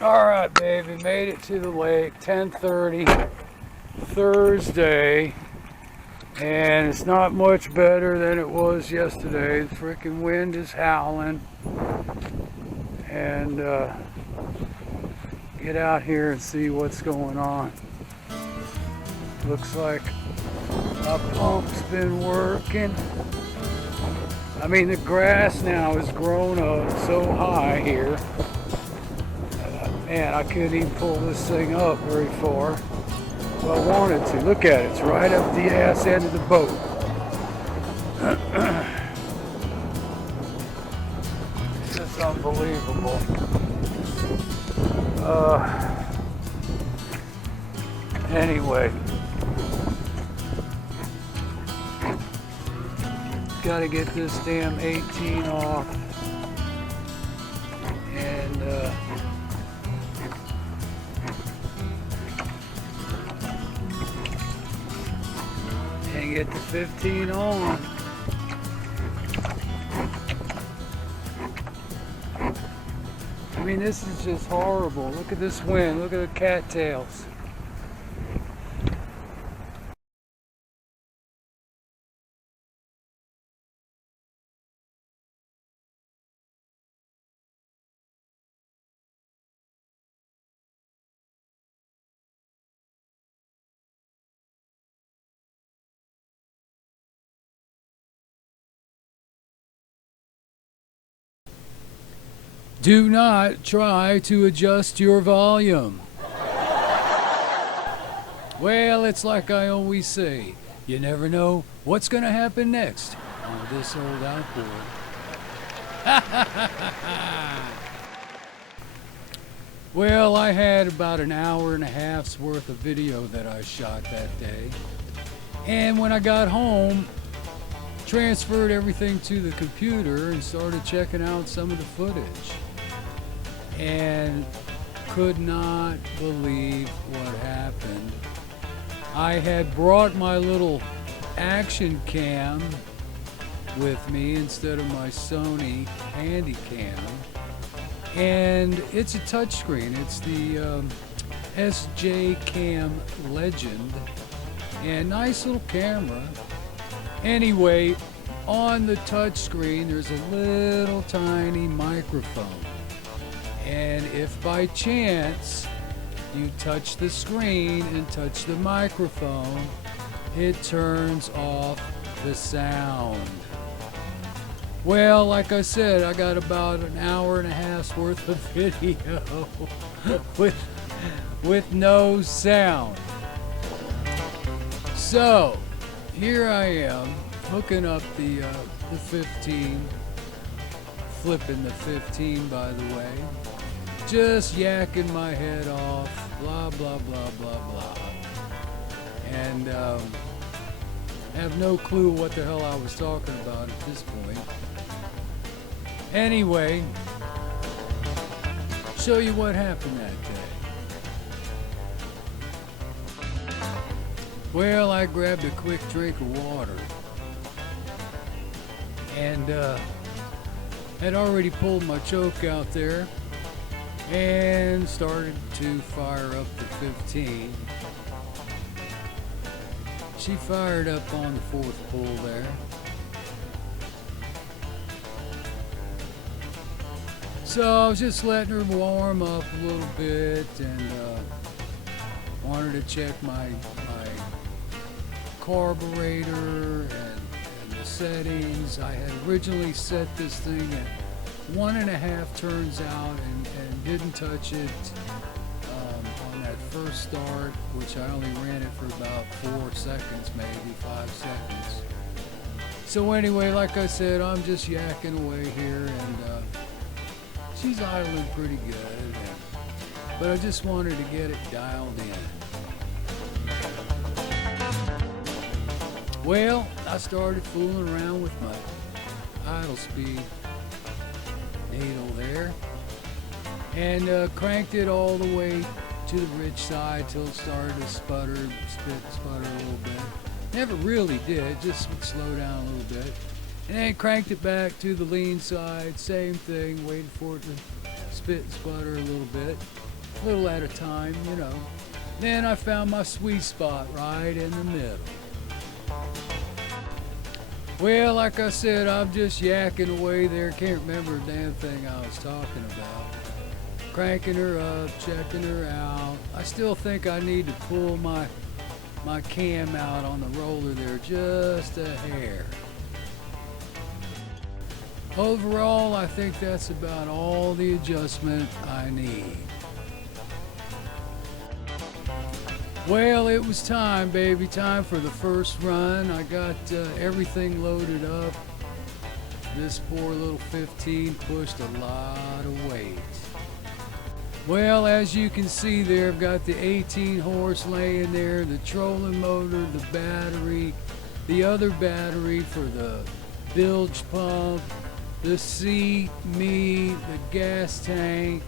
Alright, baby, made it to the lake, 10:30, Thursday, and it's not much better than it was yesterday. The freaking wind is howling, and get out here and see what's going on. Looks like my pump's been working. I mean, the grass now has grown up so high here. Man, I couldn't even pull this thing up very far if I wanted to. Look at it, it's right up the ass end of the boat. It's just unbelievable. Anyway, gotta get this damn 18 off, and get the 15 on. I mean, this is just horrible. Look at this wind. Look at the cattails. Do not try to adjust your volume. Well, it's like I always say, you never know what's going to happen next on this old outboard. Well, I had about an hour and a half's worth of video that I shot that day. And when I got home, transferred everything to the computer and started checking out some of the footage. And could not believe what happened. I had brought my little action cam with me instead of my Sony Handycam, and it's a touchscreen. It's the SJ Cam Legend, and nice little camera. Anyway, on the touchscreen there's a little tiny microphone. And if by chance you touch the screen and touch the microphone, it turns off the sound. Well, like I said, I got about an hour and a half's worth of video with no sound. So here I am hooking up the 15, flipping the 15, by the way. Just yakking my head off, blah, blah, blah, blah, blah. And have no clue what the hell I was talking about at this point. Anyway, show you what happened that day. Well, I grabbed a quick drink of water and had already pulled my choke out there and started to fire up the 15. She fired up on the fourth pull there. So I was just letting her warm up a little bit, and wanted to check my carburetor and the settings. I had originally set this thing at 1.5 turns out and didn't touch it on that first start, which I only ran it for about 4 seconds, maybe 5 seconds. So anyway, like I said, I'm just yakking away here, and she's idling pretty good, but I just wanted to get it dialed in. Well, I started fooling around with my idle speed needle there, and cranked it all the way to the rich side till it started to sputter a little bit. Never really did, just would slow down a little bit. And then cranked it back to the lean side, same thing, waited for it to spit and sputter a little bit. a little at a time, you know. Then I found my sweet spot right in the middle. Well, like I said, I'm just yakking away there. Can't remember a damn thing I was talking about. Cranking her up, checking her out. I still think I need to pull my cam out on the roller there just a hair. Overall, I think that's about all the adjustment I need. Well, it was time, baby. Time for the first run. I got everything loaded up. This poor little 15 pushed a lot of weight. Well, as you can see there, I've got the 18 horse laying there, the trolling motor, the battery, the other battery for the bilge pump, the seat, me, the gas tank,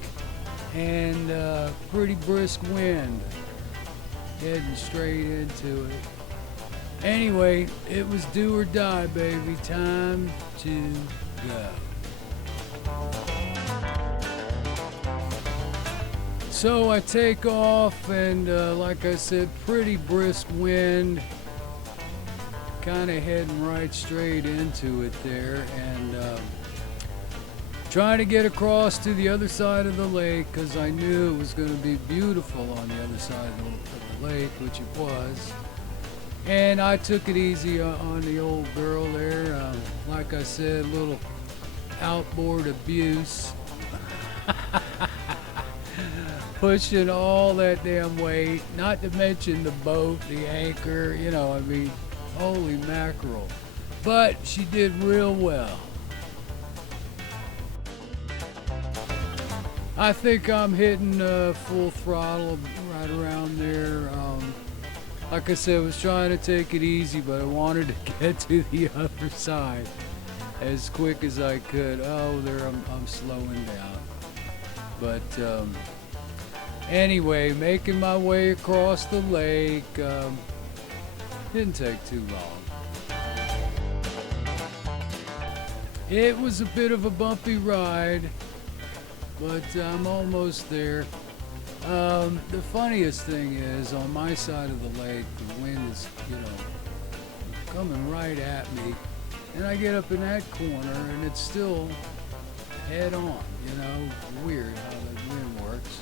and pretty brisk wind heading straight into it. Anyway, it was do or die, baby. Time to go. So I take off, and like I said, pretty brisk wind, kind of heading right straight into it there, and trying to get across to the other side of the lake, because I knew it was going to be beautiful on the other side of the lake, which it was. And I took it easy on the old girl there. Like I said, a little outboard abuse. Pushing all that damn weight, not to mention the boat, the anchor, you know, I mean, holy mackerel. But she did real well. I think I'm hitting full throttle right around there. Like I said, I was trying to take it easy, but I wanted to get to the other side as quick as I could. Oh, there I'm slowing down. But anyway, making my way across the lake. Didn't take too long. It was a bit of a bumpy ride, but I'm almost there. The funniest thing is, on my side of the lake, the wind is, you know, coming right at me, and I get up in that corner, and it's still head on. You know, weird how the wind works.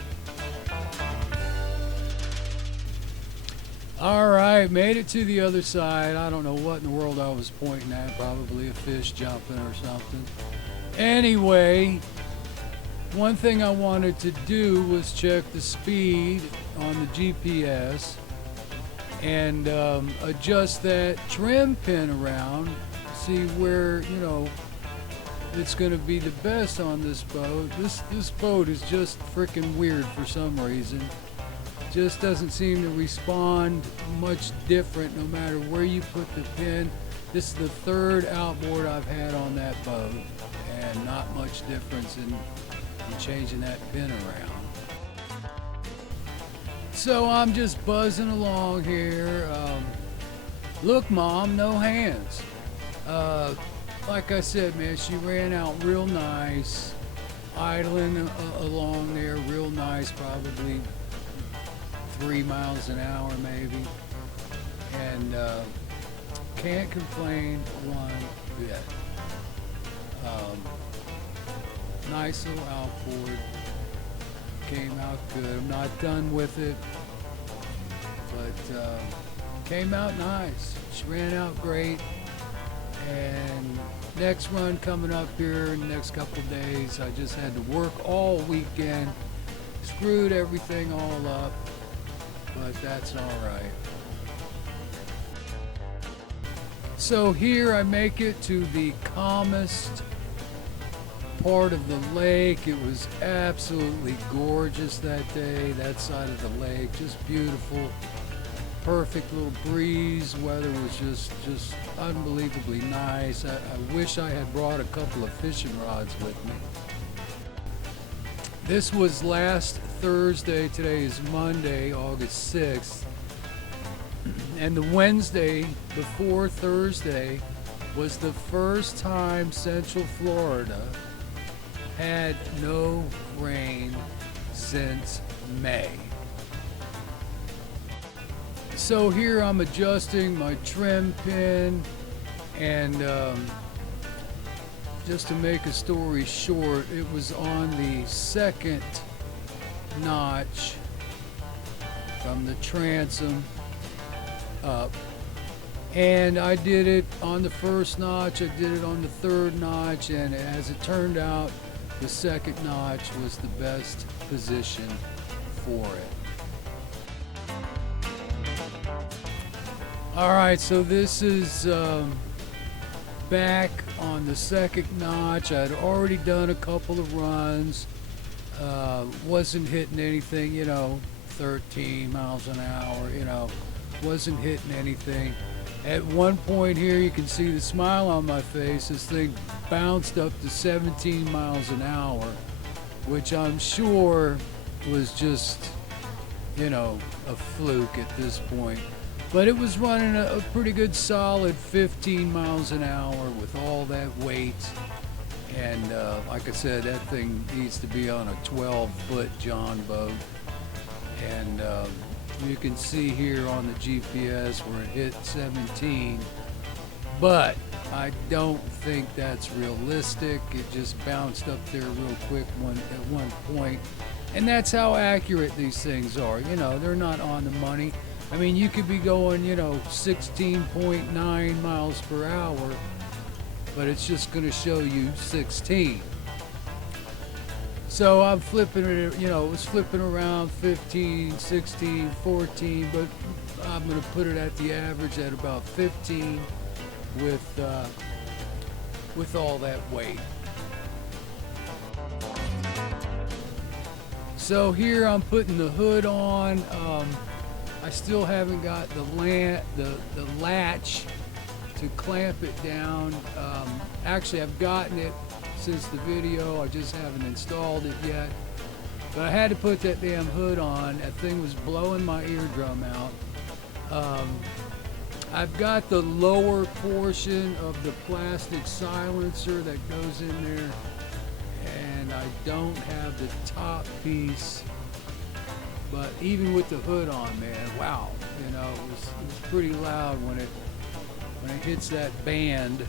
All right, made it to the other side. I don't know what in the world I was pointing at, probably a fish jumping or something. Anyway, one thing I wanted to do was check the speed on the GPS and adjust that trim pin around, see where, you know, it's going to be the best on this boat. This boat is just freaking weird for some reason. Just doesn't seem to respond much different no matter where you put the pin. This is the third outboard I've had on that boat, and not much difference in changing that pin around. So I'm just buzzing along here. Look, Mom, no hands. Like I said, man, she ran out real nice, idling along there real nice, probably 3 miles an hour maybe, and can't complain one bit. Nice little outboard, came out good. I'm not done with it, but came out nice. She ran out great, and next run coming up here in the next couple of days. I just had to work all weekend, screwed everything all up, but that's all right. So here I make it to the calmest part of the lake. It was absolutely gorgeous that day, that side of the lake, just beautiful, perfect little breeze. Weather was just unbelievably nice. I wish I had brought a couple of fishing rods with me. This was last Thursday. Today is Monday, August 6th. And the Wednesday before Thursday was the first time Central Florida had no rain since May. So here I'm adjusting my trim pin, and just to make a story short, it was on the second notch from the transom up, and I did it on the first notch, I did it on the third notch, and as it turned out, the second notch was the best position for it. Alright, so this is back on the second notch. I'd already done a couple of runs, wasn't hitting anything, 13 miles an hour, wasn't hitting anything. At one point here, you can see the smile on my face. This thing bounced up to 17 miles an hour, which I'm sure was just, a fluke at this point. But it was running a pretty good solid 15 miles an hour with all that weight. And like I said, that thing needs to be on a 12-foot John boat. And you can see here on the GPS where it hit 17. But I don't think that's realistic. It just bounced up there real quick at one point. And that's how accurate these things are. They're not on the money. I mean, you could be going, 16.9 miles per hour, but it's just going to show you 16. So I'm flipping it, it was flipping around 15, 16, 14, but I'm going to put it at the average at about 15 with all that weight. So here I'm putting the hood on. I still haven't got the latch to clamp it down. Actually, I've gotten it since the video. I just haven't installed it yet. But I had to put that damn hood on. That thing was blowing my eardrum out. I've got the lower portion of the plastic silencer that goes in there, and I don't have the top piece. But even with the hood on, man, wow, it was pretty loud when it hits that band,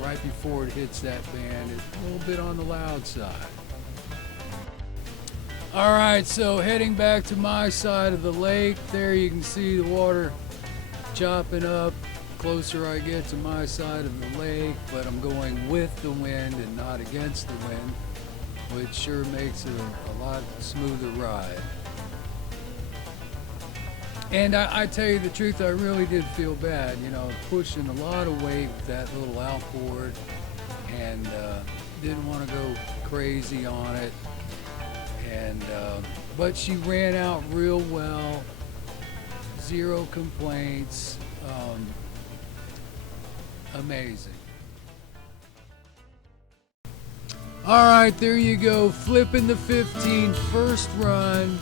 right before it hits that band. It's a little bit on the loud side. All right, so heading back to my side of the lake, there you can see the water chopping up. Closer I get to my side of the lake, but I'm going with the wind and not against the wind, which sure makes it a lot smoother ride. And I tell you the truth, I really did feel bad, pushing a lot of weight with that little outboard, and didn't want to go crazy on it. And but she ran out real well, zero complaints, amazing. All right, there you go, flipping the 15 first run.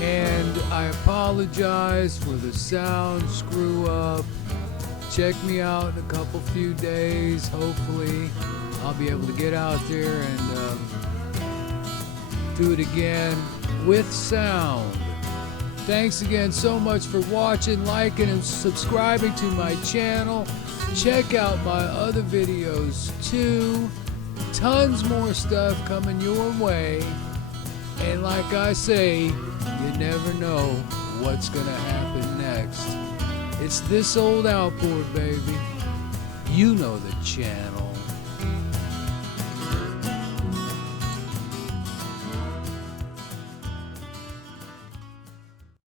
And I apologize for the sound screw up. Check me out in a few days. Hopefully I'll be able to get out there and do it again with sound. Thanks again so much for watching, liking, and subscribing to my channel. Check out my other videos too. Tons more stuff coming your way. And like I say, you never know what's gonna happen next. It's this old outboard, baby. You know the channel.